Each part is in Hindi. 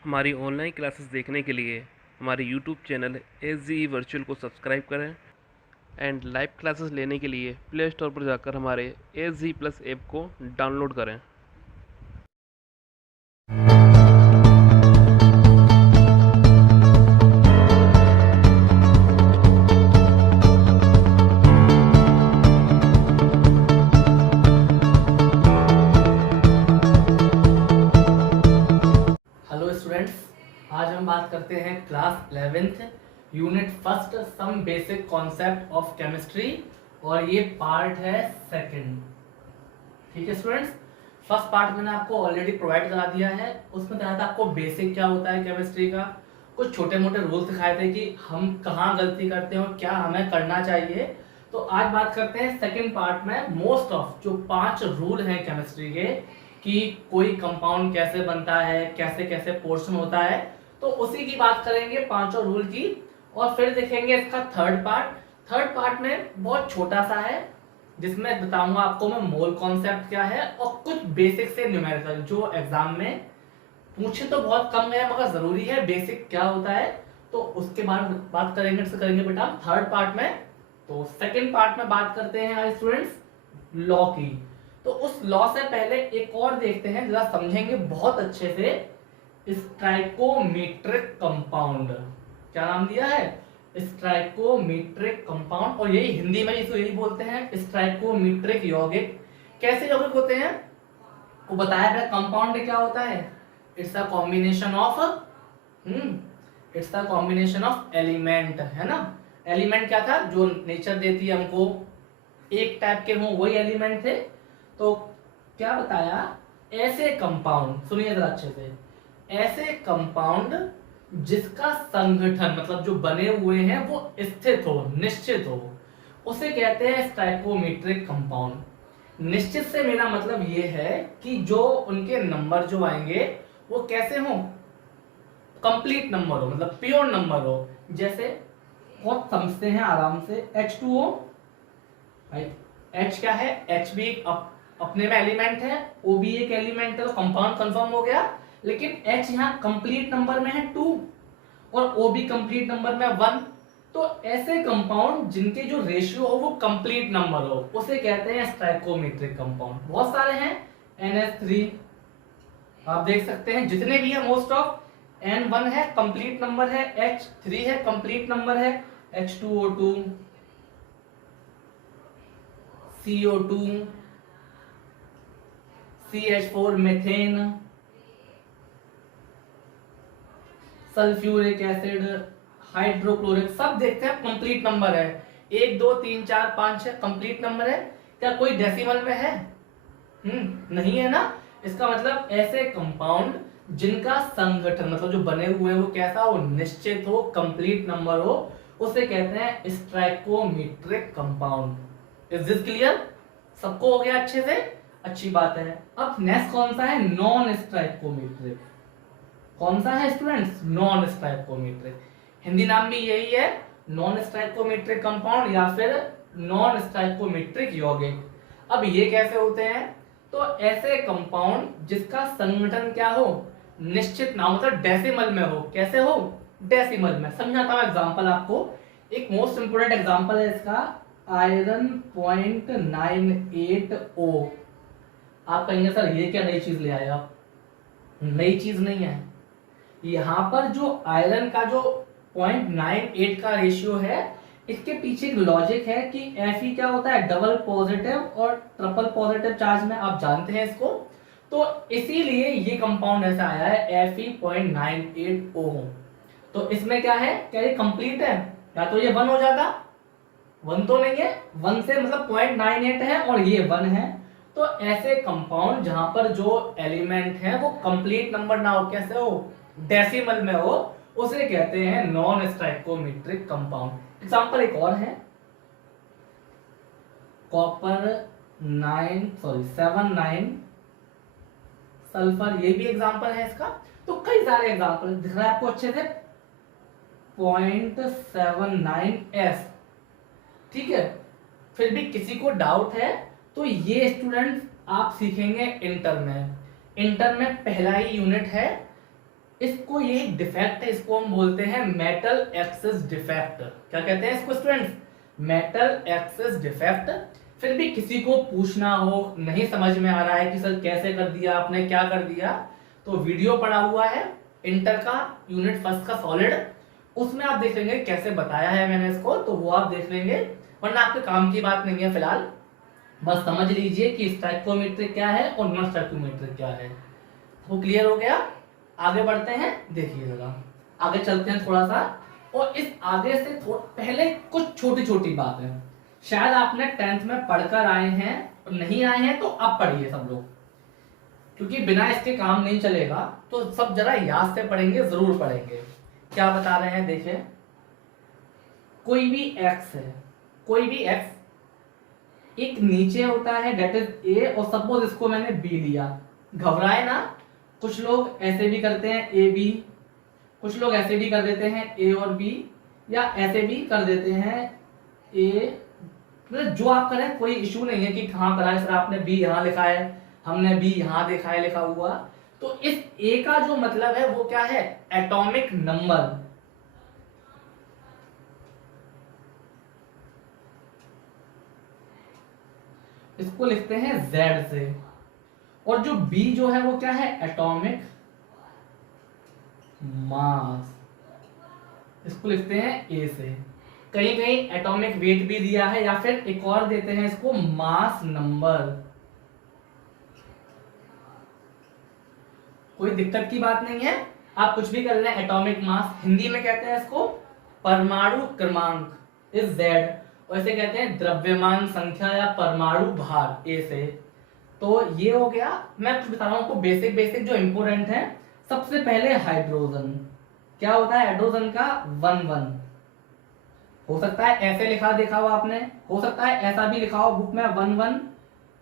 हमारी ऑनलाइन क्लासेस देखने के लिए हमारे यूट्यूब चैनल SGE वर्चुअल को सब्सक्राइब करें एंड लाइव क्लासेस लेने के लिए प्ले स्टोर पर जाकर हमारे SGE प्लस ऐप को डाउनलोड करें। हेलो स्टूडेंट्स, आज हम बात करते हैं class 11th unit first some basic concept of chemistry और ये पार्ट है सेकंड। ठीक है स्टूडेंट्स, फर्स्ट पार्ट मैंने आपको ऑलरेडी प्रोवाइड करा दिया है। उसमें बताया था आपको बेसिक क्या होता है केमिस्ट्री का, कुछ छोटे मोटे रूल्स दिखाए थे कि हम कहाँ गलती करते हैं और क्या हमें करना चाहिए। तो आज बात करते हैं सेकंड पार्ट में मोस्ट ऑफ जो 5 रूल हैं केमिस्ट्री के कि कोई कंपाउंड कैसे बनता है, कैसे कैसे पोर्शन होता है, तो उसी की बात करेंगे, पांचों रूल की। और फिर देखेंगे इसका थर्ड पार्ट। थर्ड पार्ट में बहुत छोटा सा है जिसमें बताऊंगा आपको मैं मोल कॉन्सेप्ट क्या है और कुछ बेसिक से न्यूमेरिकल जो एग्जाम में पूछे तो बहुत कम है मगर जरूरी है, बेसिक क्या होता है तो उसके बाद बात करेंगे। करेंगे बेटा थर्ड पार्ट में। तो सेकेंड पार्ट में बात करते हैं स्टूडेंट्स लॉ की। तो उस लॉ से पहले एक और देखते हैं, जरा समझेंगे बहुत अच्छे से। स्ट्राइकोमीट्रिक कंपाउंड, क्या नाम दिया है? स्ट्राइकोमीट्रिक कंपाउंड, और यही हिंदी में इसको यही बोलते हैं स्ट्राइकोमीट्रिक यौगिक। कैसे यौगिक होते हैं वो बताया गया। कंपाउंड क्या होता है? It's a combination of it's a combination of element, है ना। एलिमेंट क्या था जो नेचर देती है हमको, एक टाइप के हों वही एलिमेंट थे। तो क्या बताया, ऐसे कंपाउंड, सुनिए जरा अच्छे से, ऐसे कंपाउंड जिसका संगठन मतलब जो बने हुए हैं वो स्थित हो, निश्चित हो, उसे कहते हैं स्टाइकोमीट्रिक कंपाउंड। निश्चित से मेरा मतलब ये है कि जो उनके नंबर जो आएंगे वो कैसे हो, कंप्लीट नंबर हो, मतलब प्योर नंबर हो। जैसे बहुत समझते हैं आराम से, H2O, H क्या है? H भी अपने में एलिमेंट है, O भी एक एलिमेंट है, तो कंपाउंड कंफर्म हो गया। लेकिन H यहाँ कंप्लीट नंबर में है 2 और O भी कंप्लीट नंबर में 1। तो ऐसे कंपाउंड जिनके जो रेशियो हो वो कंप्लीट नंबर हो उसे कहते हैं स्टाइकोमेट्रिक कंपाउंड। बहुत सारे हैं, NH3 आप देख सकते हैं, जितने भी है मोस्ट ऑफ, N1 है कंप्लीट नंबर है, H3 है कंप्लीट नंबर है, H2O2, CO2, CH4 methane, sulphuric acid, hydrochloric, सब देखते हैं कंप्लीट नंबर है। 1 2 3 4 5 6 कंप्लीट नंबर है। क्या कोई डेसिमल में है? नहीं है ना। इसका मतलब ऐसे कंपाउंड जिनका संगठन मतलब जो बने हुए हैं वो कैसा हो, निश्चित हो, कंप्लीट नंबर हो, उसे कहते हैं स्ट्राइकोमीट्रिक कंपाउंड। Is this clear? सबको हो गया अच्छे से? अच्छी बात है। अब नेक्स्ट कौन सा है? नॉन स्ट्राइकोमीट्रिक। कौन सा है स्टूडेंट्स? नॉन स्ट्राइकोमीट्रिक। हिंदी नाम भी यही है, नॉन स्ट्राइकोमीट्रिक कंपाउंड या फिर नॉन स्ट्राइकोमीट्रिक यौगिक। अब ये कैसे होते हैं? तो ऐसे कंपाउंड जिसका संगठन क्या हो, निश्चित ना हो, मतलब डेसिमल में हो। कैसे हो? डेसिमल में। समझाता हूं एग्जांपल आपको। एक मोस्ट इंपोर्टेंट एग्जांपल है इसका, आयरन 0.98O। आप कहेंगे सर ये क्या नई चीज ले आए आप? नई चीज नहीं है। यहां पर जो आयरन का जो 0.98 का रेशियो है, इसके पीछे एक लॉजिक है कि Fe क्या होता है, डबल पॉजिटिव और ट्रिपल पॉजिटिव चार्ज में, आप जानते हैं इसको। तो इसीलिए ये कंपाउंड ऐसा आया है Fe.98O। तो इसमें क्या है, क्या ये कंप्लीट है? या तो ये 1 हो जाता, 1 तो नहीं है, 1 से मतलब 0.98 है और ये 1 है। तो ऐसे कंपाउंड जहां पर जो एलिमेंट है वो कंप्लीट नंबर ना हो, कैसे हो, डेसिमल में हो, उसे कहते हैं नॉन स्ट्राइकोमीट्रिक कंपाउंड। एग्जांपल एक और है, कॉपर 79 सल्फर, ये भी एग्जांपल है इसका। तो कई सारे एग्जांपल दिख रहा है आपको अच्छे से, 0.79S। ठीक है, फिर भी किसी को डाउट है तो ये स्टूडेंट्स आप सीखेंगे इंटर में। इंटर में पहला ही यूनिट है इसको ये डिफेक्ट है, इसको हम बोलते हैं मेटल एक्सेस डिफेक्ट। क्या कहते हैं इसको स्टूडेंट्स? Metal access defect. फिर भी किसी को पूछना हो, नहीं समझ में आ रहा है कि सर कैसे कर दिया आपने, क्या कर दिया, तो वीडियो पड़ा हुआ है इंटर का यूनिट फर्स्ट का सॉलिड, उसमें आप देख लेंगे कैसे बताया है मैंने इसको, तो वो आप देख लेंगे, वरना आपके काम की बात नहीं है। फिलहाल बस समझ लीजिए कि स्टैइकोमेट्रिक क्या है और नॉन स्टैइकोमेट्रिक क्या है। वो क्लियर हो गया? आगे बढ़ते हैं, देखिए जरा आगे चलते हैं थोड़ा सा, और इस आगे से पहले कुछ छोटी छोटी बात है, शायद आपने 10th में पढ़कर आए हैं, और नहीं आए हैं तो अब पढ़िए सब लोग, क्योंकि बिना इसके काम नहीं चलेगा, तो सब जरा याद से पढ़ेंगे, जरूर पढ़ेंगे। क्या बता रहे हैं देखिए, कोई भी एक्स है, कोई भी एक्स एक नीचे होता है डेट इज ए, और सपोज इसको मैंने बी लिया, घबराए ना, कुछ लोग ऐसे भी करते हैं ए बी, कुछ लोग ऐसे भी कर देते हैं ए और बी, या ऐसे भी कर देते हैं ए, मतलब जो आप करें कोई इशू नहीं है कि कहाँ करा है सर आपने बी यहाँ लिखा है, हमने बी यहाँ देखा है लिखा हुआ। तो इस ए का जो मतलब है वो क्या है? Atomic number. इसको लिखते हैं Z से, और जो B जो है वो क्या है? एटॉमिक मास, इसको लिखते हैं A से। कहीं कहीं एटॉमिक वेट भी दिया है, या फिर एक और देते हैं इसको मास नंबर। कोई दिक्कत की बात नहीं है, आप कुछ भी कर लें। एटॉमिक मास हिंदी में कहते हैं इसको परमाणु क्रमांक इज Z, वैसे कहते हैं द्रव्यमान संख्या या परमाणु भार ए से। तो ये हो गया, मैं कुछ बता रहा हूं आपको बेसिक बेसिक जो इंपोर्टेंट है। सबसे पहले हाइड्रोजन, क्या होता है हाइड्रोजन का? 1 हो सकता है ऐसे लिखा देखा हो आपने, हो सकता है ऐसा भी लिखा हो बुक में 1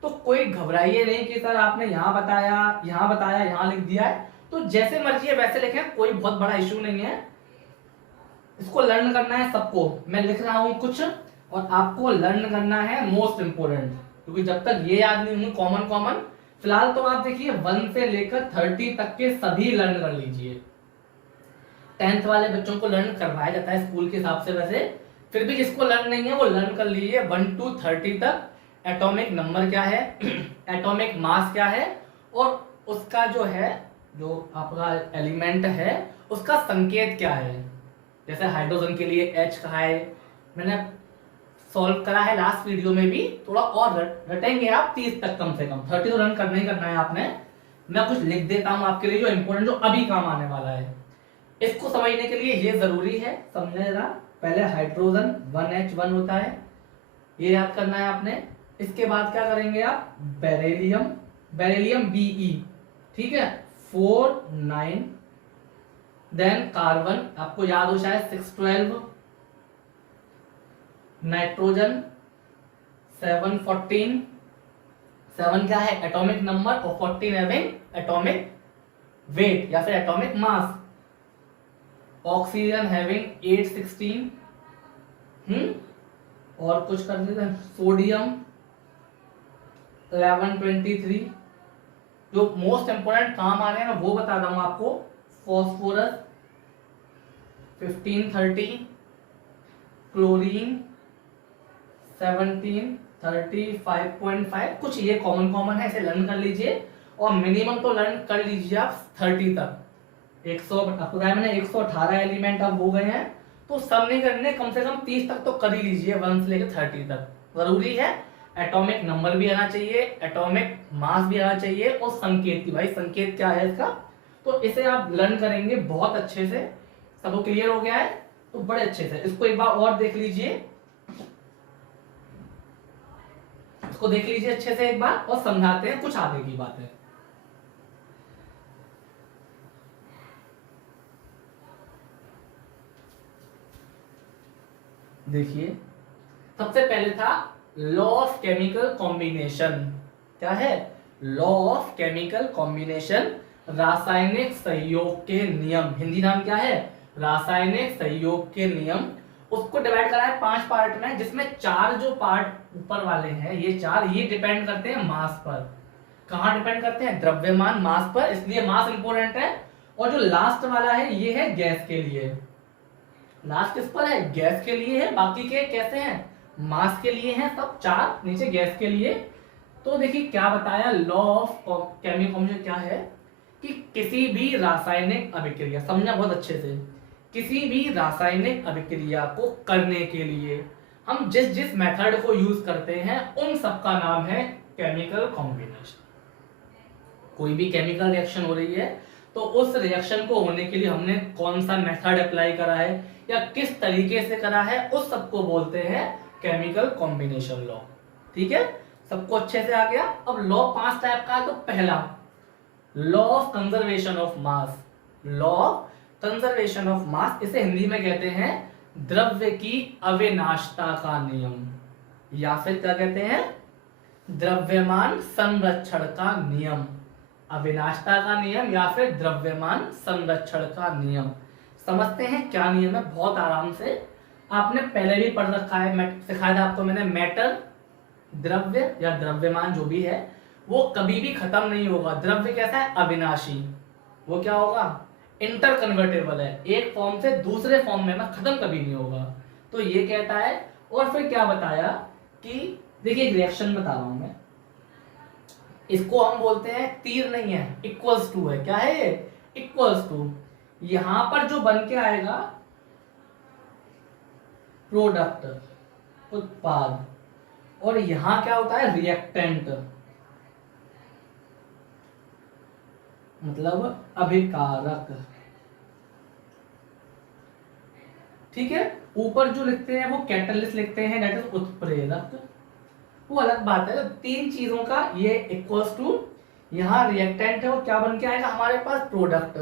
तो कोई घबराइए नहीं कि सर आपने यहाँ बताया यहाँ लिख दिया है, तो जैसे मर्जी है वैसे लिखें, कोई बहुत बड़ा इशू नहीं है। इसको लर्न करना है सबको, मैं लिख रहा हूं कुछ और आपको लर्न करना है, मोस्ट इंपोर्टेंट, क्योंकि जब तक ये याद नहीं होंगे कॉमन फिलहाल तो आप देखिए 1 से लेकर 30 तक के सभी लर्न कर लीजिए। 10th वाले बच्चों को लर्न करवाया जाता है स्कूल के हिसाब से, वैसे फिर भी जिसको लर्न नहीं है वो लर्न कर लीजिए 1 to 30 तक। एटॉमिक नंबर क्या है, एटॉमिक मास क्या है, और उसका जो है जो आपका एलिमेंट है उसका संकेत क्या है। जैसे हाइड्रोजन के लिए H कहा है, मैंने सॉल्व करा है लास्ट वीडियो में भी, थोड़ा और रटेंगे आप 30 तक कम से कम, 30 तो रन करना ही करना है आपने। मैं कुछ लिख देता हूं आपके लिए जो इंपोर्टेंट, जो अभी काम आने वाला है। इसको समझने के लिए ये जरूरी है, समझेगा। पहले हाइड्रोजन 1H1 होता है, ये याद करना है आपने। इसके बाद क्या करेंगे आप? बेरिलियम, बेरिलियम Be, ठीक है 4 9, देन कार्बन आपको याद हो शायद 612, नाइट्रोजन 7 14, 7 क्या है? एटॉमिक नंबर, और 14 हैविंग एटॉमिक वेट या फिर एटॉमिक मास। ऑक्सीजन हैविंग 8 16, और कुछ कर देते हैं, सोडियम 11 23। जो मोस्ट इंपोर्टेंट काम आ रहे हैं ना वो बता रहा हूं आपको। Phosphorus 15 30, chlorine 17 35.5। कुछ ये कॉमन है, इसे लर्न कर लीजिए, और मिनिमम तो लर्न कर लीजिए आप 30 तक। 100 आपको मैंने 118 एलिमेंट अब हो गए हैं, तो सब नहीं करने, कम से कम 30 तक तो कर ही लीजिए, 1 से लेकर 30 तक जरूरी है। एटॉमिक नंबर भी आना चाहिए, एटॉमिक मास भी आना चाहिए, और संकेत की, भाई संकेत क्या है इसका, तो इसे आप लर्न करेंगे बहुत अच्छे से। सबको क्लियर हो गया है? तो बड़े अच्छे से इसको एक बार और देख लीजिए, इसको देख लीजिए अच्छे से एक बार, और समझाते हैं कुछ आगे की बातें। देखिए सबसे पहले था लॉ ऑफ केमिकल कॉम्बिनेशन। क्या है? लॉ ऑफ केमिकल कॉम्बिनेशन, रासायनिक सहयोग के नियम। हिंदी नाम क्या है? रासायनिक सहयोग के नियम। उसको डिवाइड करा है 5 पार्ट में, जिसमें 4 जो पार्ट ऊपर वाले हैं, ये 4 ये डिपेंड करते हैं मास पर। कहाँ डिपेंड करते हैं? द्रव्यमान मास पर, इसलिए मास इंपोर्टेंट है। और जो लास्ट वाला है ये है गैस के लिए। लास्ट किस पर है? गैस के लिए है। बाकी के कैसे हैं? मास के लिए हैं सब चार, नीचे गैस के लिए। तो देखिए क्या बताया, लॉ ऑफ केमिकल कॉम्बिनेशन क्या है कि किसी भी रासायनिक अभिक्रिया, समझना बहुत अच्छे से, किसी भी रासायनिक अभिक्रिया को करने के लिए हम जिस जिस मेथड को यूज करते हैं उन सब का नाम है केमिकल कॉम्बिनेशन। कोई भी केमिकल रिएक्शन हो रही है तो उस रिएक्शन को होने के लिए हमने कौन सा मेथड अप्लाई करा है या किस तरीके से करा है, उस सबको बोलते हैं केमिकल कॉम्बिनेशन लॉ। ठीक है, सबको अच्छे से आ गया। अब लॉ 5 टाइप का है। तो पहला law of conservation of mass, law of conservation of mass, इसे हिंदी में कहते हैं द्रव्य की अविनाशता का नियम, या फिर क्या कहते हैं, द्रव्यमान संरक्षण का नियम। अविनाशता का नियम या फिर द्रव्यमान संरक्षण का नियम। समझते हैं क्या नियम है बहुत आराम से, आपने पहले भी पढ़ रखा है, सिखाया था आपको मैंने। मैटर, द्रव्य या द्रव्यमान जो भी है वो कभी भी खत्म नहीं होगा। द्रव्य कैसा है? अविनाशी। वो क्या होगा? इंटर कन्वर्टेबल है, एक फॉर्म से दूसरे फॉर्म में खत्म कभी नहीं होगा। तो ये कहता है। और फिर क्या बताया कि देखिए एक रिएक्शन बता रहा हूं मैं, इसको हम बोलते हैं तीर नहीं है, इक्वल्स टू है। क्या है ये? Equals to. यहां पर जो बन के आएगा प्रोडक्ट, उत्पाद, और यहां क्या होता है? रिएक्टेंट, मतलब अभिकारक। ठीक है, ऊपर जो लिखते हैं वो कैटलिस्ट लिखते हैं, दैट इज उत्प्रेरक, वो अलग बात है। तो तीन चीजों का ये इक्वल्स टू, यहाँ रिएक्टेंट है और क्या बन के आएगा हमारे पास? प्रोडक्ट।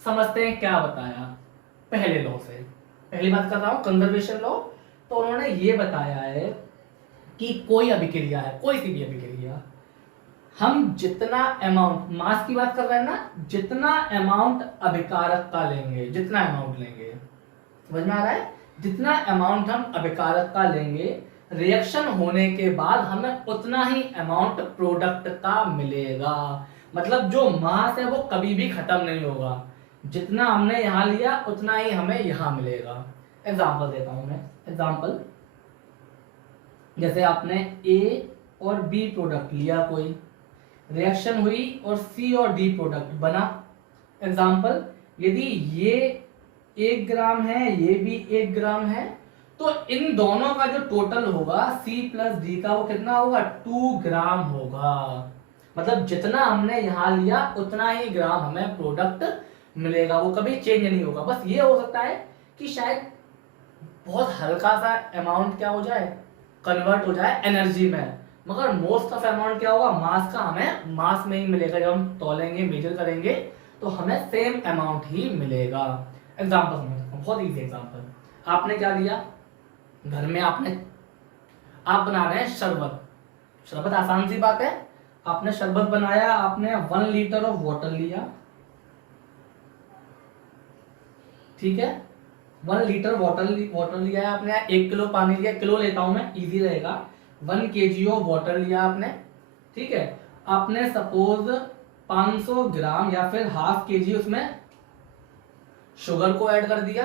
समझते हैं क्या बताया पहले लॉ से। पहली बात कर रहा हूं कंजर्वेशन लॉ। तो उन्होंने ये बताया है कि कोई अभिक्रिया है, कोई सी भी अभिक्रिया, हम जितना अमाउंट, मास की बात कर रहे हैं ना, जितना अमाउंट अभिकारक का लेंगे, जितना अमाउंट लेंगे, समझ में आ रहा है? जितना अमाउंट हम अभिकारक का लेंगे, रिएक्शन होने के बाद हमें उतना ही अमाउंट प्रोडक्ट का मिलेगा। मतलब जो मास है वो कभी भी खत्म नहीं होगा, जितना हमने यहां लिया उतना ही हमें यहां मिलेगा। एग्जांपल देता हूं मैं। एग्जांपल, जैसे आपने ए और बी प्रोडक्ट लिया, कोई रिएक्शन हुई और सी और डी प्रोडक्ट बना। एग्जांपल, यदि ये 1 ग्राम है, ये भी 1 ग्राम है, तो इन दोनों का जो टोटल होगा C प्लस डी का, वो कितना होगा? 2 ग्राम होगा। मतलब जितना हमने यहां लिया उतना ही ग्राम हमें प्रोडक्ट मिलेगा, वो कभी चेंज नहीं होगा। बस ये हो सकता है कि शायद बहुत हल्का सा अमाउंट क्या हो जाए, कन्वर्ट हो जाए एनर्जी में, मगर मोस्ट ऑफ अमाउंट क्या होगा? मास का हमें मास में ही मिलेगा। जब हम तौलेंगे, मेजर करेंगे, तो हमें सेम अमाउंट ही मिलेगा। एग्जांपल समझो, बहुत इजी एग्जांपल। आपने क्या लिया घर में, आप बना रहे हैं शरबत। शरबत आसान सी बात है, आपने शरबत बनाया, आपने 1 लीटर ऑफ वाटर लिया। ठीक है, 1 लीटर वाटर लिया है आपने, 1 किलो पानी लिया, किलो लेता हूं मैं, इजी रहेगा। 1 kg ऑफ वाटर लिया आपने। ठीक है, आपने सपोज 500 ग्राम या फिर ½ kg उसमें शुगर को ऐड कर दिया,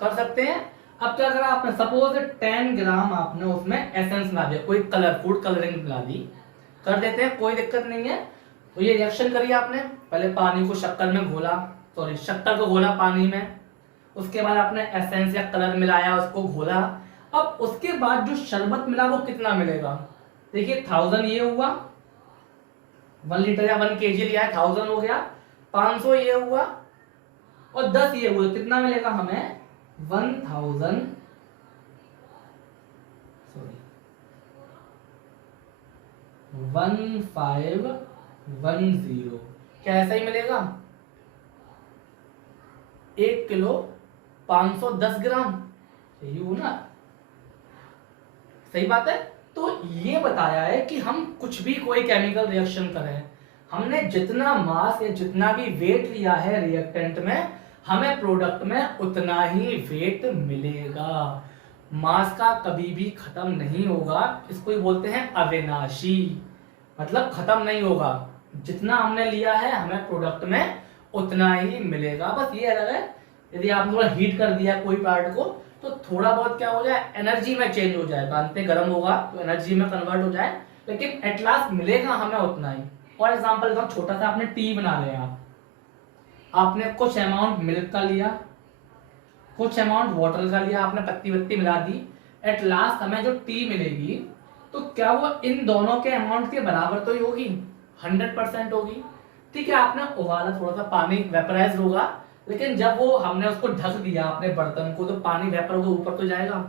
कर सकते हैं। अब क्या करा आपने, सपोज 10 ग्राम आपने उसमें एसेंस मिला दिया, कोई कलर, फूड कलरिंग मिला दी, कर देते हैं, कोई दिक्कत नहीं है। तो ये रिएक्शन करिए आपने, पहले पानी को शक्कर में घोला, सॉरी शक्कर को घोला पानी में, उसके बाद आपने एसेंस या कलर मिलाया, उसको घोला। अब उसके बाद जो शरबत मिला वो कितना मिलेगा? देखिए 1000 ये हुआ, 1 लीटर या 1 kg लिया है, 1000 हो गया, 500 ये हुआ और 10 ये हुआ, कितना मिलेगा हमें? 1510। क्या ऐसा ही मिलेगा? 1 किलो 510 ग्राम, सही हो ना? सही बात है। तो ये बताया है कि हम कुछ भी कोई केमिकल रिएक्शन करें, हमने जितना मास या जितना भी वेट लिया है रिएक्टेंट में, हमें प्रोडक्ट में उतना ही वेट मिलेगा। मास का कभी भी खत्म नहीं होगा, इसको ही बोलते हैं अविनाशी, मतलब खत्म नहीं होगा। जितना हमने लिया है हमें प्रोडक्ट में उतना ही मिलेगा। बस ये अलग है, यदि आपने थोड़ा हीट कर दिया कोई पार्ट को तो थोड़ा बहुत क्या हो जाए, एनर्जी में चेंज हो जाए, बाद में गर्म होगा तो एनर्जी में कन्वर्ट हो जाए, लेकिन एट लास्ट मिलेगा हमें उतना ही। फॉर एग्जाम्पल छोटा सा आपने टी बना लिया, आपने कुछ अमाउंट मिल्क का लिया, कुछ अमाउंट वाटर का लिया, आपने पत्ती वत्ती मिला दी, एट लास्ट हमें जो टी मिलेगी तो क्या वो इन दोनों के अमाउंट के बराबर तो ही होगी, 100% होगी। ठीक है, आपने उबाला, थोड़ा सा पानी वेपराइज होगा, लेकिन जब वो हमने उसको ढक दिया अपने बर्तन को तो पानी वेपर होकर ऊपर तो जाएगा,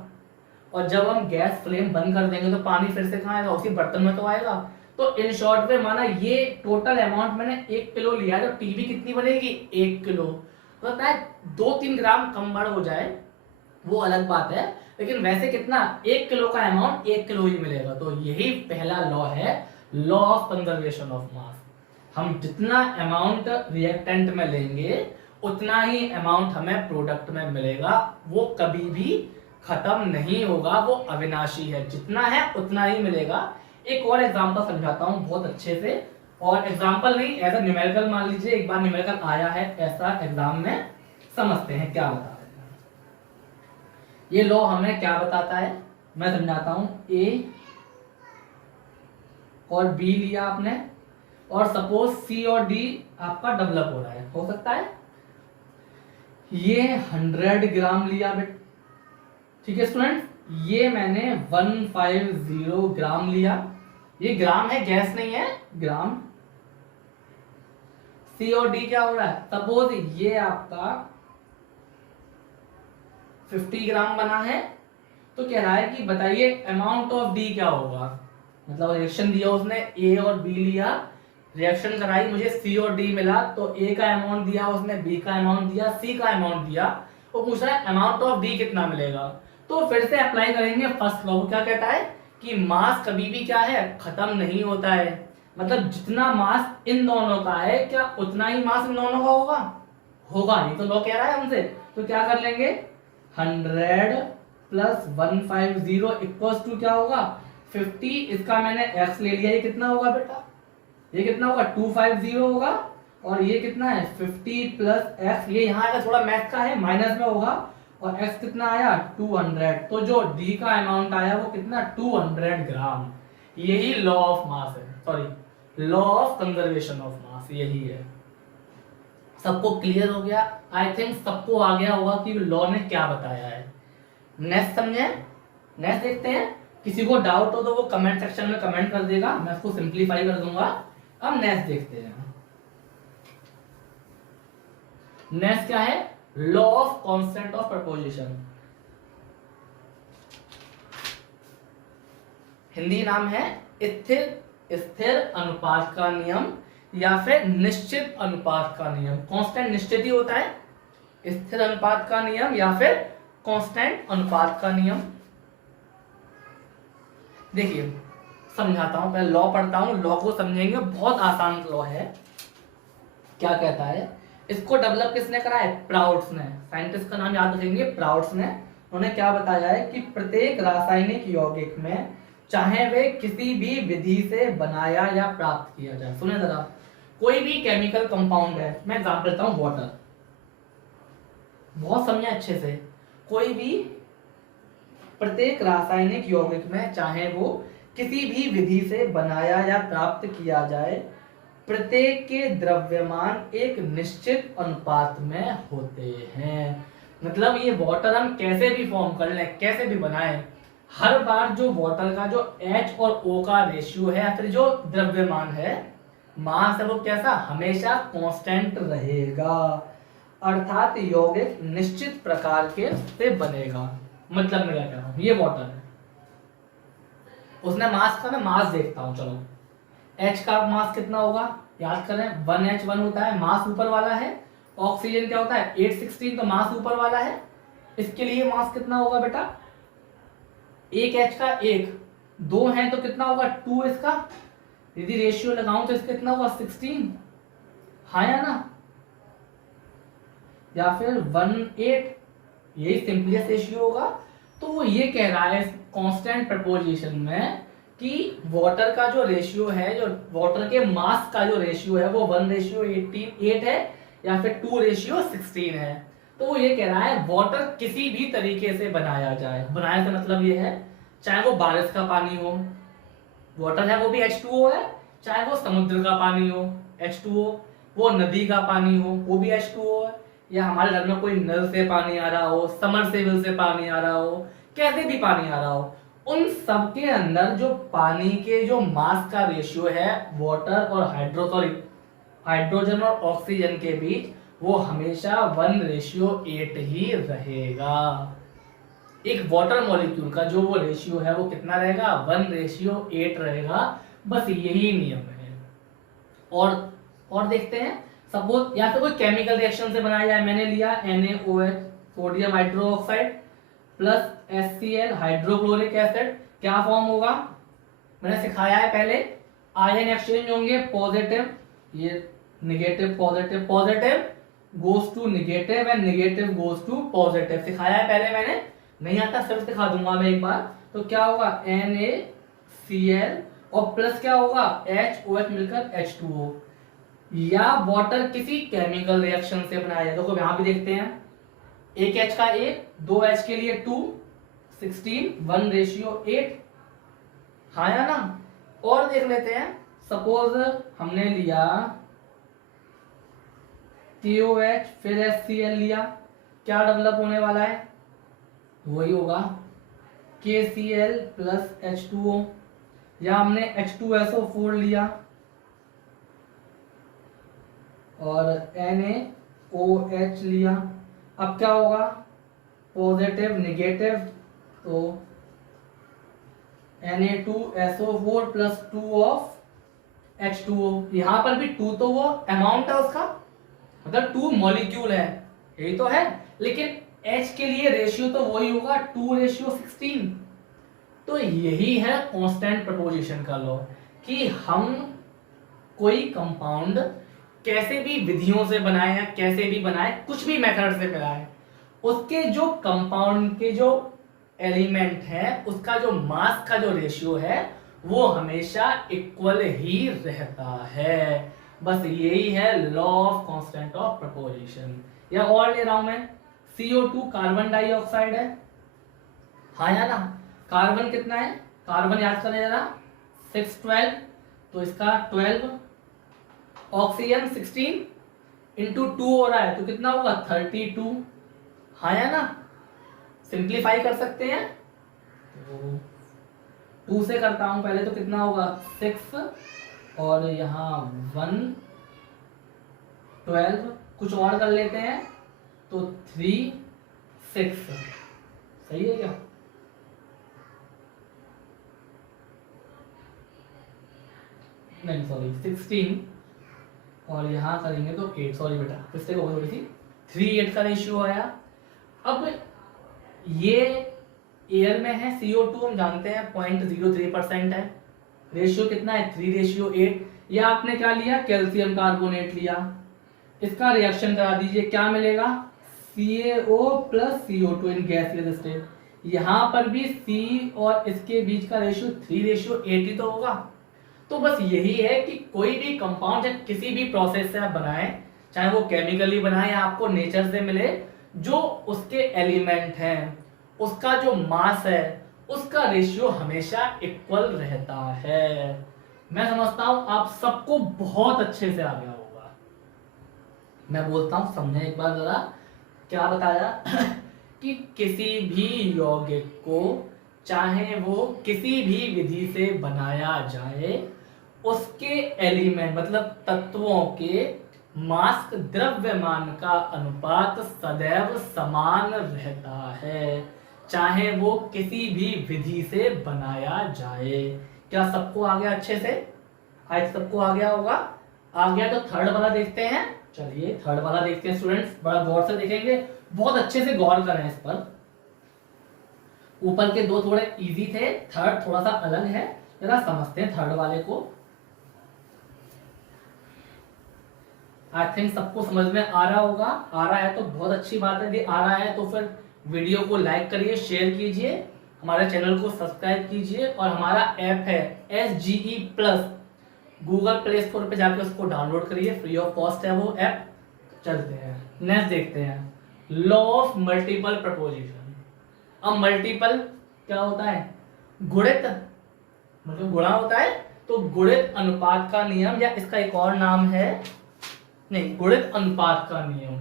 और जब हम गैस फ्लेम बंद कर देंगे तो पानी फिर से कहाँ आएगा, उसी बर्तन में तो आएगा। तो इन शॉर्ट में माना ये टोटल अमाउंट मैंने 1 किलो लिया है, तो टी भी कितनी बनेगी, 1 किलो। तो होता है 2-3 ग्राम कम बढ़ हो जाए वो अलग बात है, लेकिन वैसे कितना, 1 किलो का अमाउंट 1 किलो ही मिलेगा। तो यही पहला लॉ है, law of conservation of mass. हम जितना अमाउंट रिएक्टेंट में लेंगे उतना ही अमाउंट हमें प्रोडक्ट में मिलेगा, वो कभी भी खत्म नहीं होगा, वो अविनाशी है, जितना है उतना ही मिलेगा। एक और एग्जांपल समझाता हूं बहुत अच्छे से, और एग्जांपल नहीं एज अ न्यूमेरिकल मान लीजिए, एक बार न्यूमेरिकल आया है ऐसा एग्जाम में, समझते हैं क्या बता रहे हैं। ये लॉ हमें क्या बताता है, मैं समझाता हूं। ए और बी लिया आपने, और सपोज सी और डी आपका डेवलप हो रहा है, हो सकता है। ये 100 ग्राम लिया बेटा, ठीक है स्टूडेंट, ये मैंने 150 ग्राम लिया, ये ग्राम है, गैस नहीं है, ग्राम। सी और डी क्या हो रहा है, सपोज ये आपका 50 ग्राम बना है, तो कह रहा है कि बताइए अमाउंट ऑफ डी क्या होगा। मतलब रिएक्शन दिया उसने, ए और बी लिया, रिएक्शन कराई, मुझे सी और डी मिला, तो ए का अमाउंट दिया उसने, बी का अमाउंट दिया, सी का अमाउंट दिया, वो पूछ रहा है अमाउंट ऑफ डी कितना मिलेगा। तो फिर से अप्लाई करेंगे फर्स्ट लॉ, क्या कहता है कि मास कभी भी क्या है, खत्म नहीं होता है। मतलब जितना मास इन दोनों का है, क्या उतना ही मास इन दोनों का होगा, होगा नहीं, तो लॉ कह रहा है हमसे। तो क्या कर लेंगे, 100 प्लस 150 इक्वल्स टू क्या होगा, 50। इसका मैंने x ले लिया, ये कितना होगा बेटा, ये कितना होगा, 250 होगा, और ये कितना है 50 प्लस x, ये यहाँ का थोड़ा मैथ का है, माइनस में होगा, और x कितना आया 200। तो जो d का अमाउंट आया वो कितना, 200 ग्राम। यही लॉ ऑफ मास है, sorry law of conservation of mass, यही है। सबको क्लियर हो गया, आई थिंक सबको आ गया होगा कि लॉ ने क्या बताया है। नेक्स्ट समझे, नेक्स्ट देखते हैं। किसी को डाउट हो तो वो कमेंट सेक्शन में कमेंट कर देगा, मैं उसको सिंप्लीफाई कर दूंगा। अब नेक्स्ट देखते हैं। नेक्स्ट क्या है, law of constant of preposition, Hindi नाम है स्थिर स्थिर अनुपात का नियम, या फिर निश्चित अनुपात का नियम। कांस्टेंट निश्चित ही होता है, स्थिर अनुपात का नियम या फिर कांस्टेंट अनुपात का नियम। देखिए समझाता हूं, पहले लॉ पढ़ता हूं, लॉ को समझेंगे, बहुत आसान लॉ है। क्या कहता है, इसको डेवलप किसने करा है, प्राउड्स ने। साइंटिस्ट का नाम याद रखेंगे, प्राउड्स ने। उन्होंने क्या बताया है कि प्रत्येक रासायनिक यौगिक में, चाहे वे किसी भी विधि से बनाया या प्राप्त किया जाए, सुने जरा, कोई भी केमिकल कंपाउंड है, मैं एग्जांपल देता हूं वाटर, बहुत समझे अच्छे से, कोई भी प्रत्येक रासायनिक यौगिक में, चाहे वो किसी भी विधि से बनाया या प्राप्त किया जाए, प्रत्येक के द्रव्यमान एक निश्चित अनुपात में होते हैं। मतलब ये वाटर हम कैसे भी फॉर्म कर लें, कैसे भी बनाएं, हर बार जो वाटर का जो H और O का रेशियो है, फिर जो द्रव्यमान है, मास है, वो कैसा, हमेशा कांस्टेंट रहेगा। अर्थात यौगिक निश्चित प्रकार के से बनेगा। मतलब मैं क्या कह रहा हूं, ये वाटर है, उसने मास का, मैं मास देखता हूं, चलो H का मास कितना होगा, याद करें 1H1 होता है, मास ऊपर वाला है। ऑक्सीजन क्या होता है 816, तो मास ऊपर वाला है। इसके लिए मास कितना होगा बेटा, एक H का एक, दो है तो कितना होगा 2 इसका, यदि रेशियो लगाऊं तो इसका कितना होगा 16, हाँ या ना, या फिर 1:8, यही सिंपलेस्ट रेशियो होगा। तो वो ये कह रहा है कांस्टेंट प्रपोजिशन में कि वाटर का जो रेशियो है, जो वाटर के मास का जो रेशियो है वो 1:8 है, या फिर 2:16 है। तो वो ये कह रहा है वाटर किसी भी तरीके से बनाया जाए। बनाने का मतलब ये है चाहे वो बारिश का पानी हो, वाटर है वो भी H2O है, चाहे वो समुद्र का पानी हो H2O, वो नदी का पानी हो वो भी H2O है, या हमारे घर में कोई नल से पानी आ रहा हो, समरसेबल से पानी आ रहा हो, कैसे भी पानी आ रहा हो, उन सब के अंदर जो पानी के जो मास का रेशियो है वाटर और हाइड्रोजन और ऑक्सीजन के बीच, वो हमेशा 1:8 ही रहेगा। एक वाटर मॉलिक्यूल का जो वो रेशियो है वो कितना रहेगा, 1:8 रहेगा। बस यही नियम है। और देखते हैं, सपोज या तो कोई केमिकल रिएक्शन से बनाया जाए, मैंने लिया NaOH sodium hydroxide plus HCl hydrochloric acid, क्या फॉर्म होगा, मैंने सिखाया है पहले, आयन एक्सचेंज होंगे पॉजिटिव, ये negative positive, positive goes to negative and negative goes to positive, सिखाया है पहले मैंने, नहीं आता सिर्फ दिखा दूंगा मैं एक बार। तो क्या होगा NaCl और प्लस क्या होगा HOH मिलकर H2O, या वाटर किसी केमिकल रिएक्शन से बनाया जाए। देखो यहां भी देखते हैं, एक H का 1, 2 H के लिए 2, 16, 1:8, हाँ या ना। और देख लेते हैं, सपोज हमने लिया KOH फिर HCl लिया, क्या डेवलप होने वाला है, वही होगा KCl प्लस H2O, या हमने H2SO4 लिया और NaOH लिया, अब क्या होगा पॉजिटिव नेगेटिव, तो Na2SO4 प्लस 2 ऑफ H2O, यहां पर भी 2 तो वो अमाउंट है उसका, मतलब 2 मॉलिक्यूल है, यही तो है, लेकिन H के लिए रेशियो तो वही होगा 2:16। तो यही है कांस्टेंट प्रोपोजिशन का लॉ, कि हम कोई कंपाउंड कैसे भी विधियों से बनाए या कैसे भी बनाए, कुछ भी मेथड से बनाए, उसके जो कंपाउंड के जो एलिमेंट है उसका जो मास का जो रेशियो है वो हमेशा इक्वल ही रहता है। बस यही है law of constant of proposition. या और ले रहा हूं मैं, CO2 कार्बन डाइऑक्साइड है, हाँ या ना, कार्बन कितना है, कार्बन याद करने जरा 612, तो इसका 12, ऑक्सीजन 16 इंटू 2 हो रहा है तो कितना होगा 32, हाँ या ना। सिंप्लीफाई कर सकते हैं, तो 2 से करता हूं पहले, तो कितना होगा 6 और यहाँ 1, 12, कुछ और कर लेते हैं तो 3, 6, सही है क्या, नहीं सॉरी 16 और यहाँ करेंगे तो 8, सॉरी बेटा मिस्टेक हो गई थोड़ी सी, 3:8 का रेशियो आया। अब ये एयर में है, CO2 हम जानते हैं 0.03% है, रेशियो कितना है 3:8। या आपने क्या लिया कैल्शियम कार्बोनेट लिया, इसका रिएक्शन करा दीजिए, क्या मिलेगा CaO plus CO2 in gaseous state, यहाँ पर भी C और इसके बीच का रेशियो 3:8 ही तो होगा। तो बस यही है कि कोई भी कंपाउंड या किसी भी प्रोसेस से आप बनाएं, चाहे वो केमिकली बनाए या आपको नेचर से मिले, जो उसके एलिमेंट हैं उसका जो मास है उसका रेशियो हमेशा इक्वल रहता है। मैं समझता हूं आप सबको बहुत अच्छे से आ गया होगा। मैं बोलता हूं समझे एक बार जरा, क्या बताया कि किसी भी यौगिक को चाहे वो किसी भी विधि से बनाया जाए, उसके एलिमेंट मतलब तत्वों के मास द्रव्यमान का अनुपात सदैव समान रहता है, चाहे वो किसी भी विधि से बनाया जाए। क्या सबको आ गया अच्छे से, आज सबको आ गया होगा, आ गया तो थर्ड वाला देखते हैं। चलिए थर्ड वाला देखते हैं स्टूडेंट्स, बड़ा गौर से देखेंगे, बहुत अच्छे से गौर करें इस पर। ऊपर के दो थोड़े इजी थे, थर्ड थोड़ा सा अलग है, जरा समझते हैं थर्ड वाले को। आई थिंक सबको समझ में आ रहा होगा, आ रहा है तो बहुत अच्छी बात है, यदि आ रहा है तो फिर वीडियो को लाइक करिए, शेयर कीजिए, हमारे चैनल को सब्सक्राइब कीजिए, और हमारा ऐप है SGE+, गूगल प्ले स्टोर पे जाकर उसको डाउनलोड करिए, फ्री ऑफ कॉस्ट है वो ऐप, चलते हैं नेक्स्ट देखते हैं लॉ ऑफ मल्टीपल प्रपोजिशन। अब मल्टीपल क्या होता है, गुणित, मतलब गुणा होता है, तो गुणित अनुपात का नियम, या इसका एक और नाम है, नहीं, गुणित अनुपात का नियम।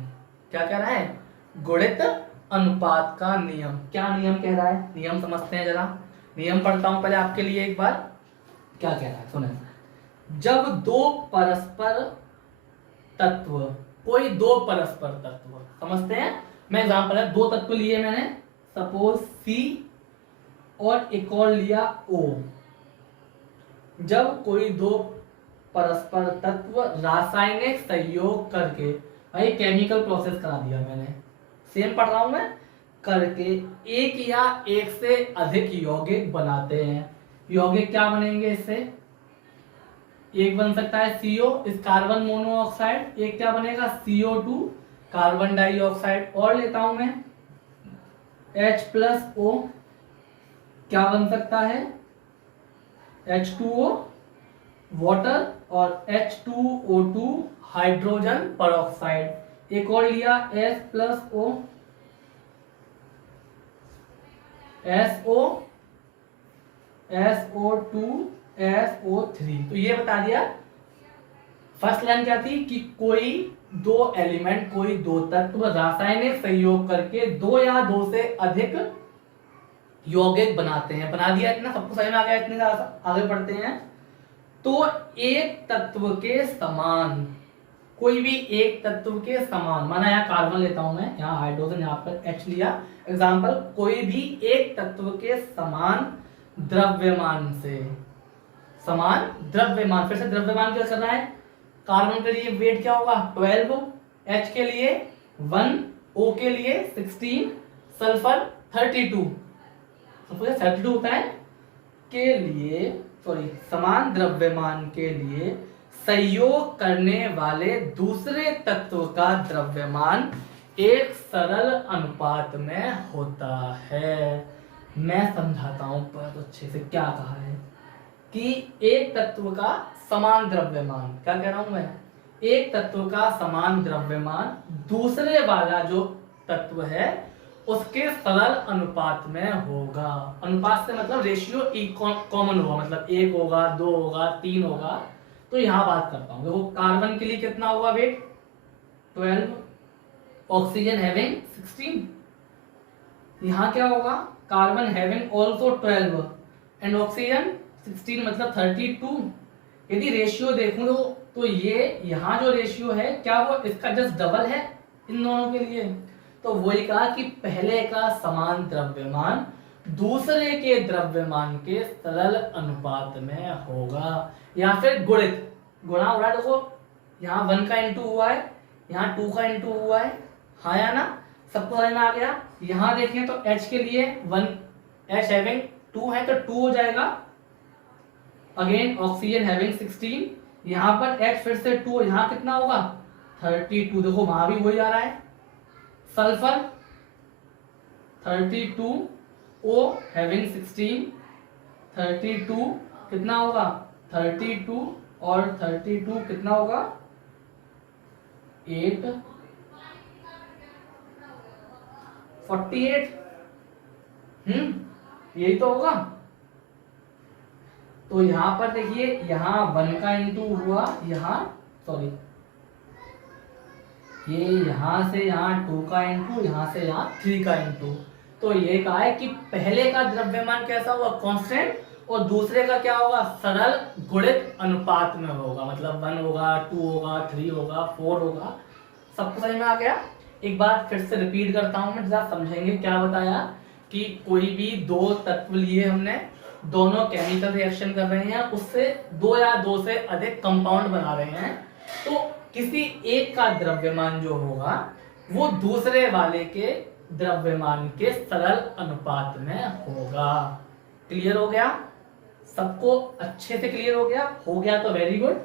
क्या कह रहा है, गुणित अनुपात का नियम। क्या नियम कह रहा है, नियम समझते हैं जरा। नियम पढ़ता हूं पहले आपके लिए एक बार। क्या कह रहा है सुने, जब दो परस्पर तत्व, कोई दो परस्पर तत्व, समझते हैं, मैं एग्जांपल है, दो तत्व लिए मैंने, सपोज C और एक और लिया O। जब कोई दो परस्पर तत्व रासायनिक संयोग करके, भाई केमिकल प्रोसेस करा दिया मैंने, सेम पढ़ रहा हूं मैं, करके एक या एक से अधिक यौगिक बनाते हैं। यौगिक क्या बनेंगे इससे, एक बन सकता है CO, इस कार्बन मोनोऑक्साइड, एक क्या बनेगा CO2 कार्बन डाइऑक्साइड, और लेता हूं मैं H+O, क्या बन सकता है H2O वाटर, और H2O2 हाइड्रोजन परऑक्साइड, एक और लिया S+O SO SO2 SO3। तो ये बता दिया। फर्स्ट लाइन क्या थी कि कोई दो एलिमेंट, कोई दो तत्व रासायनिक संयोग करके दो या दो से अधिक यौगिक बनाते हैं। बना दिया, इतना सबको समझ में आ गया, इतने आगे बढ़ते हैं। तो एक तत्व के समान, कोई भी एक तत्व के समान, माना यहाँ कार्बन लेता हूं मैं, यहाँ हाइड्रोजन, यहाँ पर H लिया एग्जाम्पल, कोई भी एक तत्व के समान द्रव्यमान से, समान द्रव्यमान, फिर से द्रव्यमान क्या करना है, कार्बन के लिए वेट क्या होगा 12, H के लिए 1, O के लिए 16, सल्फर 32, सल्फर 32 होता है, के लिए, सॉरी, समान द्रव्यमान के लिए संयोग करने वाले दूसरे तत्व का द्रव्यमान एक सरल अनुपात में होता है। मैं समझाता हूं बहुत अच्छे से। क्या कहा है कि एक तत्व का समान द्रव्यमान, क्या कह रहा हूं मैं, एक तत्व का समान द्रव्यमान दूसरे वाला जो तत्व है उसके सरल अनुपात में होगा। अनुपात से मतलब रेशियो कॉमन होगा, मतलब 1 होगा, 2 होगा, 3 होगा। तो यहां बात करता हूं, देखो कार्बन के लिए कितना होगा वेट 12, ऑक्सीजन हैविंग 16, यहां क्या होगा carbon having also 12 and oxygen 16, मतलब 32। यदि रेशियो देखूं तो ये यहां जो रेशियो है क्या वो इसका जस्ट डबल है इन दोनों के लिए। तो वही कहा कि पहले का समान द्रव्यमान दूसरे के द्रव्यमान के सरल अनुपात में होगा, या फिर गुणित, गुणा हो रहा है, देखो यहाँ 1 का इंटू हुआ है, यहाँ 2 का इंटू हुआ है, हाँ या ना, सबको समझ में आ गया। यहाँ देखें तो H के लिए 1, H हैविंग 2 है तो 2 हो जाएगा, अगेन ऑक्सीजन हैविंग 16, यहाँ पर H फिर से 2, यहाँ कितना होगा 32, देखो वहां भी वही आ रहा है, सल्फर 32, O हैविंग 16, 32 कितना होगा 32 और 32 कितना होगा 8, 48, यही तो होगा। तो यहां पर देखिए, यहाँ 1 का इंटू हुआ, यहाँ सॉरी ये यहां से यहाँ 2 का इंटू, यहाँ से यहाँ 3 का इंटू। तो ये कहा है कि पहले का द्रव्यमान कैसा होगा कांस्टेंट, और दूसरे का क्या होगा सरल गुणित अनुपात में होगा, मतलब 1 होगा, 2 होगा, 3 होगा, 4 होगा। सबको समझ में आ गया। एक बार फिर से रिपीट करता हूं मैं, जरा समझेंगे क्या बताया कि कोई भी दो तत्व लिए हमने, दोनों केमिकल रिएक्शन कर रहे हैं, उससे 2 या 2 से अधिक कंपाउंड बना रहे हैं, तो किसी एक का द्रव्यमान जो होगा वो दूसरे वाले के द्रव्यमान के सरल अनुपात में होगा। क्लियर हो गया सबको, अच्छे से क्लियर हो गया? हो गया तो वेरी गुड।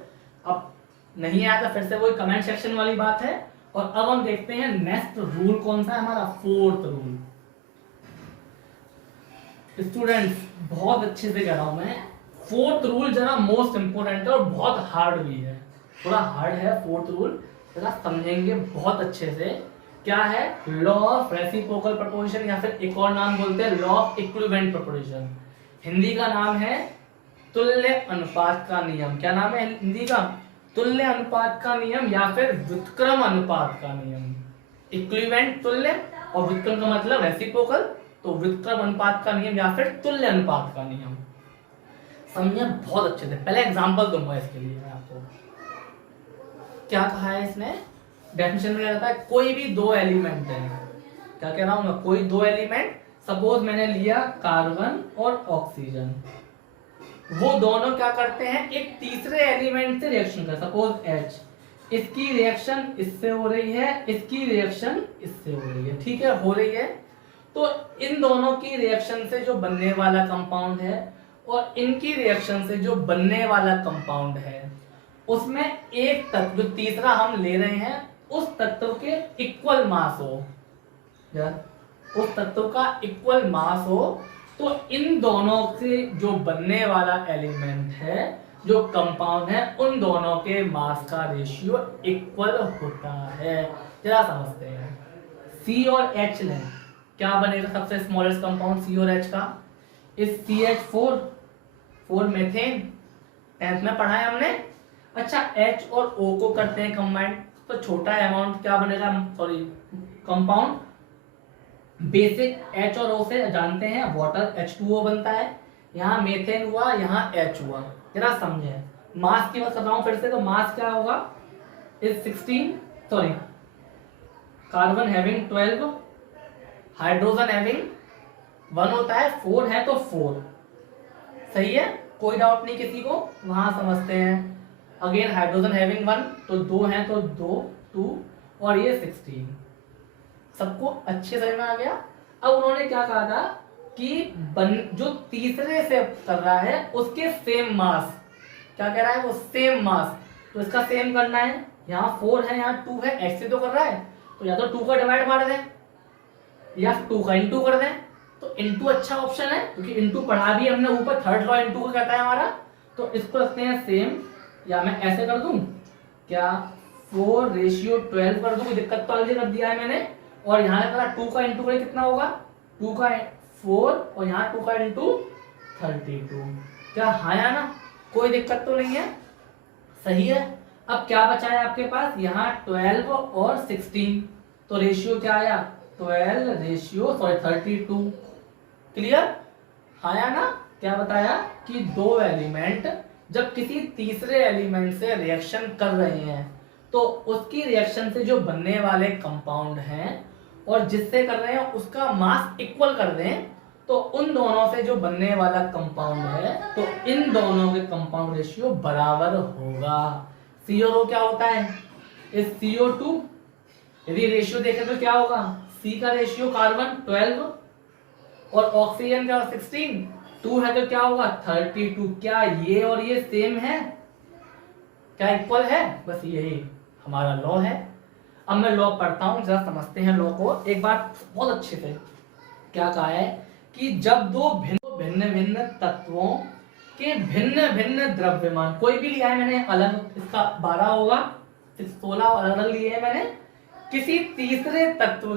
अब नहीं आया तो फिर से वही कमेंट सेक्शन वाली बात है। और अब हम देखते हैं नेक्स्ट रूल कौन सा है हमारा, फोर्थ रूल। स्टूडेंट्स बहुत अच्छे से कह रहा हूं मैं, फोर्थ रूल जरा मोस्ट इंपोर्टेंट है और बहुत हार्ड भी है, थोड़ा हार्ड है फोर्थ रूल। जरा समझेंगे बहुत अच्छे से। क्या है? लॉ ऑफ रेसिप्रोकल प्रोपोजिशन, या फिर एक और नाम बोलते हैं law of equivalent proposition. Hindi का नाम है तुल्य अनुपात का नियम। क्या नाम है हिंदी का? तुल्य अनुपात का नियम या फिर व्युत्क्रम अनुपात का नियम। इक्विवेलेंट तुल्य और व्युत्क्रम का मतलब रेसिप्रोकल, तो व्युत्क्रम अनुपात का नियम या फिर तुल्य अनुपात का नियम। समझिए बहुत अच्छे से। पहले एग्जांपल दूंगा इसके लिए मैं आपको। क्या कहा है इसने? डेफिनेशन में क्या कहता है? कोई भी दो एलिमेंट है। क्या कह रहा हूं मैं? कोई दो एलिमेंट, सपोज मैंने लिया कार्बन और ऑक्सीजन, वो दोनों क्या करते हैं? एक तीसरे एलिमेंट से रिएक्शन कर। सपोज H, इसकी रिएक्शन इससे हो रही है, इसकी रिएक्शन इससे हो रही है, ठीक है, हो रही है। तो इन दोनों की रिएक्शन से जो बनने वाला कंपाउंड है और इनकी रिएक्शन से जो बनने वाला कंपाउंड है, उसमें एक तत्व जो तीसरा हम ले रहे हैं उस तत्व के इक्वल मास हो, उस तत्व का इक्वल मास हो, तो इन दोनों से जो बनने वाला एलिमेंट है, जो कंपाउंड है, उन दोनों के मास का रेशियो इक्वल होता है। जरा समझते हैं। C और H लें, क्या बनेगा सबसे स्मॉलेस्ट कंपाउंड C और H का? इस CH4, 4 मेथेन, 10th में पढ़ा है हमने। अच्छा, H और O को करते हैं कंबाइंड, तो छोटा अमाउंट क्या बनेगा? सॉरी, कंपाउंड बेसिक H और O से जानते हैं, वाटर H2O बनता है। यहाँ मेथेन हुआ, यहाँ H हुआ। जरा समझे। मास की बात कर रहा हूं फिर से, तो मास क्या होगा? इस 16, sorry, carbon having 12, hydrogen having 1 होता है, 4 है तो 4। सही है, कोई डाउट नहीं किसी को? वहां समझते हैं। अगेन हाइड्रोजन हैविंग 1, तो 2 है तो 2 और ये 16। सबको अच्छे समझ में आ गया? अब उन्होंने क्या कहा था कि जो तीसरे से कर रहा है उसके सेम मास, क्या कह रहा है वो? सेम मास, तो इसका सेम करना है। यहाँ 4 है, यहाँ 2 है, H से तो कर रहा है, तो या तो 2 का डिवाइड मार दें या 2 का इंटू कर दें। तो इंटू अच्छा ऑप्शन है, क्योंकि इंटू पढ़ा भी हमने ऊपर, थर्ड लॉ इंटू का कहता है हमारा। तो इसको रखते हैं सेम, या मैं ऐसे कर दूं क्या? 4:12 कर दूं, कोई दिक्कत तो अलग कर दिया है मैंने। और यहाँ का 2 का इंटू करें, कितना होगा? 2 का 4 और यहाँ 2 का इंटू 32। क्या हाँ या ना? कोई दिक्कत तो नहीं है? सही है। अब क्या बचा है आपके पास? यहाँ 12 और 16, तो रेशियो क्या आया? 12:32। क्लियर? हाँ या ना? क्या बताया कि दो एलिमेंट जब किसी तीसरे एलिमेंट से रिएक्शन कर रहे हैं, तो उसकी रिएक्शन से जो बनने वाले कंपाउंड हैं और जिससे कर रहे हैं उसका मास इक्वल कर दें, तो उन दोनों से जो बनने वाला कंपाउंड है, तो इन दोनों के कंपाउंड रेशियो बराबर होगा। C और O क्या होता है? इस CO2, यदि रेशियो देखें तो क्या होगा? C का रेशियो कार्बन 12 और ऑक्सीजन का 16, 2 है तो क्या होगा? 32। क्या ये और ये सेम है? क्या इक्वल है? बस यही हमारा लॉ है। अब मैं लॉ पढ़ता हूं, जरा समझते हैं लॉ को एक बार बहुत अच्छे से। क्या कहा है कि जब दो भिन्न भिन्न तत्वों के भिन्न भिन्न द्रव्यमान, कोई भी लिया है मैंने अलग, इसका 12 होगा, 16 अलग अलग लिए हैं मैंने, किसी तीसरे तत्व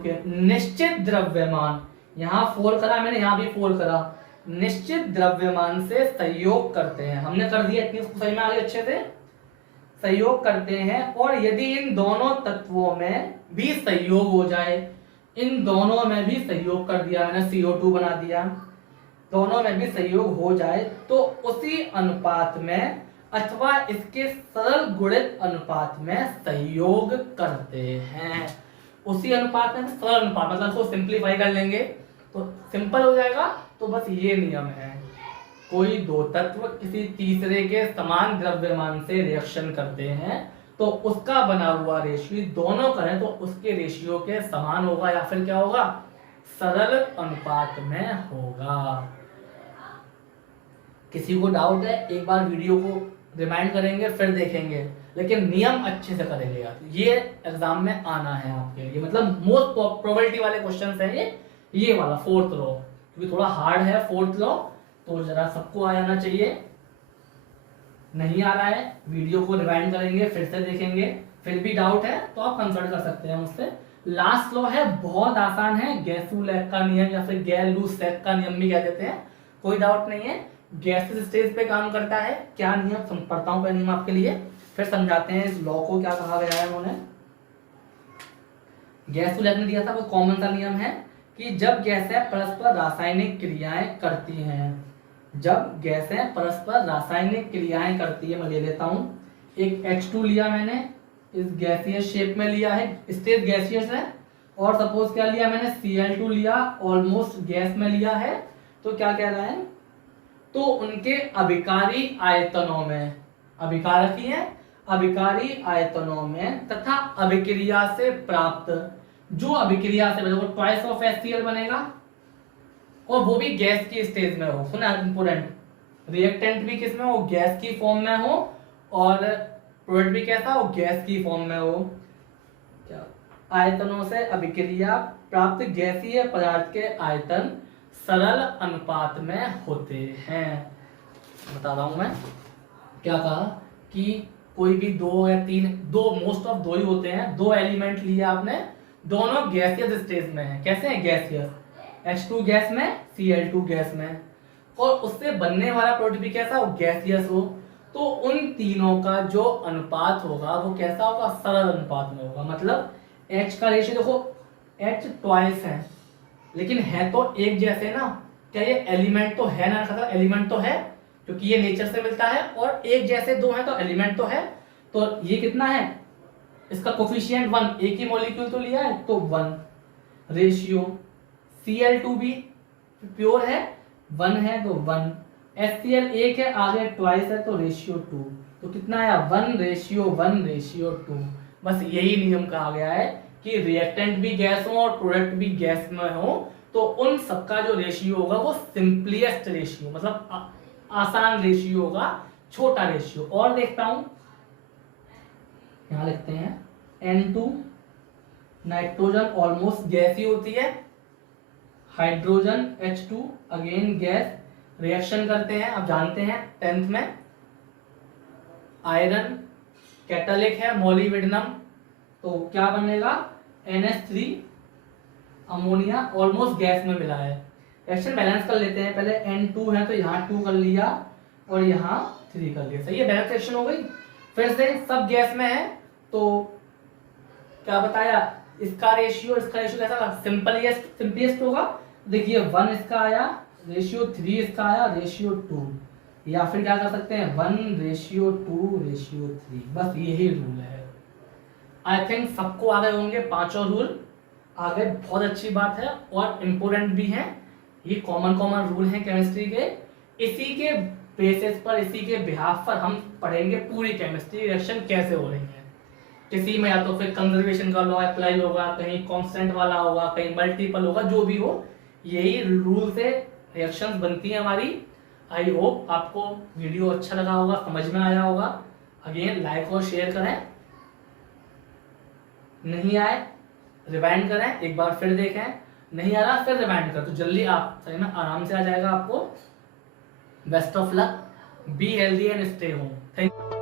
के निश्चित द्रव्यमान, यहाँ 4 करा मैंने, यहाँ भी 4 करा, निश्चित द्रव्यमान से सहयोग करते हैं। हमने कर दिया, इतनी समझ में आ गई अच्छे से? सहयोग करते हैं, और यदि इन दोनों तत्वों में भी सहयोग हो जाए, इन दोनों में भी सहयोग कर दिया मैंने, CO2 बना दिया, दोनों में भी सहयोग हो जाए, तो उसी अनुपात में अथवा इसके सरल गुणित अनुपात में सहयोग करते हैं। उसी अनुपात में सरल अनुपात, मतलब इसको सिंप्लीफाई कर लेंगे तो सिंपल हो जाएगा। तो बस ये नियम है, कोई दो तत्व किसी तीसरे के समान द्रव्यमान से रिएक्शन करते हैं, तो उसका बना हुआ रेशियो दोनों करें तो उसके रेशियो के समान होगा, या फिर क्या होगा? सरल अनुपात में होगा। किसी को डाउट है? एक बार वीडियो को रिमाइंड करेंगे, फिर देखेंगे, लेकिन नियम अच्छे से करेंगे यार, ये एग्जाम में आना है आपके लिए। मतलब मोस्ट प्रोबेबिलिटी वाले क्वेश्चन है ये वाला 4th लॉ, क्योंकि थोड़ा हार्ड है 4th लॉ, तो जरा सबको आ जाना चाहिए। नहीं आ रहा है, वीडियो को रिवाइंड करेंगे, फिर से देखेंगे, फिर भी डाउट है तो आप कंसल्ट कर सकते हैं मुझसे। लास्ट लॉ है, बहुत आसान है, गैसू-लैक का नियम या फिर गैर-लूसेक का नियम भी कह देते हैं, कोई डाउट नहीं है। गैसेस स्टेज पे काम करता है, क्या नियम पढ़ता हूँ पहले नियम आपके लिए, फिर समझाते हैं इस लॉ को क्या कहा गया है उन्होंने। गैसू-लैक ने दिया था, वो कॉमन सा नियम है कि जब गैसें परस्पर रासायनिक क्रियाएं करती हैं, जब गैसें परस्पर रासायनिक क्रियाएं करती है, मैं ले लेता हूं, एक H2 लिया मैंने, इस गैसियस शेप में लिया है, स्टेज गैसियस है, और सपोज क्या लिया मैंने, Cl2 लिया, ऑलमोस्ट गैस में लिया है, तो क्या कह रहा है, तो उनके अभिकारी आयतनों में, अभिकारकी है, अभिकारी आयतनों में तथा अभिक्रिया से प्राप्त, जो अभिक्रिया से देखो ट्वाइस ऑफ HCl बनेगा, और वो भी गैस की स्टेज में हो, सुना इंपोर्टेंट, रिएक्टेंट भी किस में हो, गैस की फॉर्म में हो, और प्रोडक्ट भी कैसा हो, गैस की फॉर्म में हो। क्या आयतनों से अभिक्रिया प्राप्त गैसीय पदार्थ के आयतन सरल अनुपात में होते हैं। बता रहा हूं मैं, क्या कहा कि कोई भी दो या तीन, दो मोस्ट ऑफ दो ही होते हैं, दो एलिमेंट लिए आपने, दोनों गैसियस स्टेज में है, कैसे है गैसियस, H2 गैस में, Cl2 गैस में, और उससे बनने वाला प्रोडक्ट भी कैसा हो, गैसियस हो, तो उन तीनों का जो अनुपात होगा वो कैसा होगा, सरल अनुपात में होगा। मतलब H का रेशियो देखो, H ट्वाइस है लेकिन है तो एक जैसे ना, क्या ये एलिमेंट तो है ना, खतरा एलिमेंट तो है क्योंकि ये नेचर से मिलता है, और एक जैसे दो है तो एलिमेंट तो है, तो ये कितना है, इसका कोफिशिएंट 1, एक ही मॉलिक्यूल तो लिया है तो 1, रेशियो Cl2 भी प्योर है, 1 है तो 1, HCl एक है, आगे ट्वाइस है तो रेशियो 2, तो कितना आया, 1:1:2। बस यही नियम कहा गया है कि रिएक्टेंट भी गैस हो और प्रोडक्ट भी गैस में हो, तो उन सबका जो रेशियो होगा वो सिंपलीस्ट रेशियो, मतलब आसान रेशियो होगा, छोटा रेशियो। और देखता हूं, यहां लिखते हैं N2, नाइट्रोजन ऑलमोस्ट गैस ही होती है, hydrogen H2 again gas, reaction करते हैं, आप जानते हैं 10th में, आयरन कैटालिक है, मोलिब्डेनम, तो क्या बनेगा, NH3 अमोनिया, ऑलमोस्ट गैस में मिला है। रिएक्शन बैलेंस कर लेते हैं, पहले N2 है तो यहाँ 2 कर लिया और यहाँ 3 कर लिया, सही है, बैलेंस रिएक्शन हो गई। फिर से सब गैस में है तो क्या बताया, इसका रेशियो कैसा, सिंपलेस्ट होगा, देखिए 1 इसका आया, रेशियो 3 इसका आया, रेशियो 2, या फिर क्या कर सकते हैं 1:2:3, बस यही रूल है। आई थिंक सबको आ गए होंगे पांचों रूल, आ गए, बहुत अच्छी बात है और इम्पोर्टेंट भी है, ये कॉमन रूल है केमिस्ट्री के, इसी के बेसिस पर, इसी के बिहाफ पर हम पढ़ेंगे पूरी केमिस्ट्री, रिएक्शन कैसे हो रही है, किसी में या तो फिर कंजर्वेशन का लॉ अप्लाई होगा, कहीं कांस्टेंट वाला होगा, कहीं मल्टीपल होगा, जो भी हो, यही रूल से रिएक्शंस बनती है हमारी। आई होप आपको वीडियो अच्छा लगा होगा, समझ में आया होगा। अगेन लाइक और शेयर करें, नहीं आए रिवाइंड करें, एक बार फिर देखें, नहीं आ रहा फिर रिवाइंड करें, तो जल्दी आप सही में आराम से आ जाएगा आपको। Best of luck, be healthy and stay home, thank you.